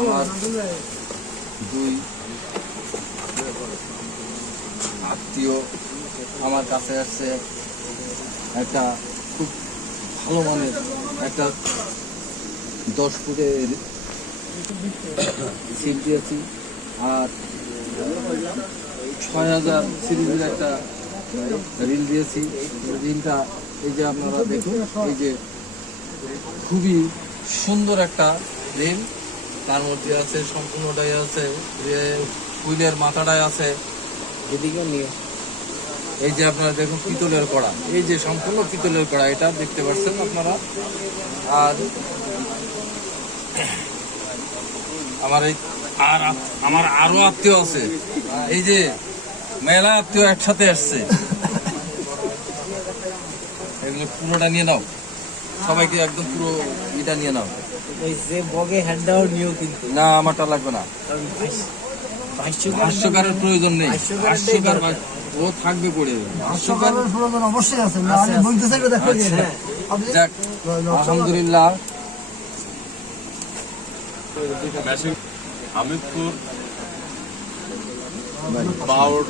আমার দুই আত্মীয় আমার কাছে আসছে একটা খুব ভালো মানের, একটা দশ ফুটের সিট দিয়েছি আর ছয় হাজার সিরিজের একটা রিল দিয়েছি। রিলটা এই যে আপনারা দেখুন, এই যে খুবই সুন্দর একটা রিল তার মধ্যে আছে সম্পূর্ণটাই আছে হুইলের মাথাটাই আছে। এদিকে নিয়ে। এই যে আপনারা দেখুন পিতলের কড়া। এই যে সম্পূর্ণ পিতলের কড়া এটা দেখতে পাচ্ছেন আপনারা। আর আমার এই আর আমার আরও আত্মীয় আছে। এই যে মেলা আত্মীয় একসাথে আসছে এগুলো পুরোটা নিয়ে নাও। সবাইকে একদম পুরো এটা নিয়ে নাও। ওই যে বগে হ্যান্ডাও নিয়েও কিন্তু। না আমারটা লাগবে না। ভাষ্যকারের প্রয়োজন নেই। ভাষ্যকার ও থাকবে পড়ে। প্রয়োজন অবশ্যই আছে। না আমি বলতে চাই দেখো আচ্ছা। যাক আলহামদুলিল্লাহ। হামিদপুর বাউর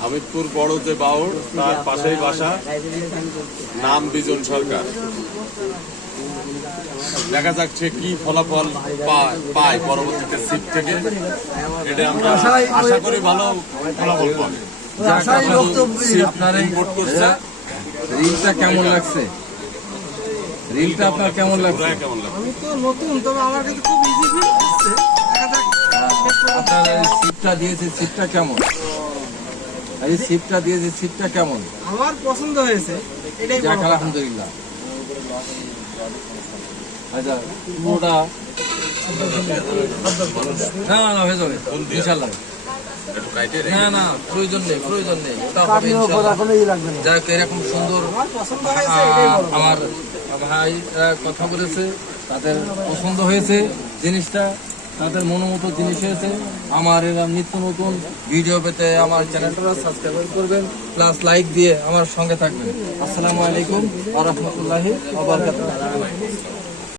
হামিদপুর বড় যে বাউর তার পাশেই বাসা। নাম বিজন সরকার। দেখা যাচ্ছে কি ফলাফল পায় পায় পরবর্তীতে সিট থেকে। এটা আমরা আশা করি ভালো ফলাফল পাবে। যাক, রিলটা কেমন লাগছে? রিলটা আপনার কেমন লাগছে? কেমন লাগে আমি তো নতুন তবে আমার কাছে খুব ইজি ফিল হচ্ছে। আপনার সিটটা দিয়েছে সিটটা কেমন? এই দিয়েছে সিটটা কেমন? আমার পছন্দ হয়েছে এটাই যাক আলহামদুলিল্লাহ। আচ্ছা পুরোটা না না হয়ে যাবে ইনশাল্লাহ না না প্রয়োজন নেই প্রয়োজন নেই যাক এরকম সুন্দর। আমার ভাই কথা বলেছে তাদের পছন্দ হয়েছে জিনিসটা। তাদের মনোমতো জিনিস হয়েছে। আমার এরা নিত্য নতুন ভিডিও পেতে আমার চ্যানেলটা সাবস্ক্রাইব করবেন প্লাস লাইক দিয়ে আমার সঙ্গে থাকবেন। আসসালামু আলাইকুম আ রহমতুল্লাহি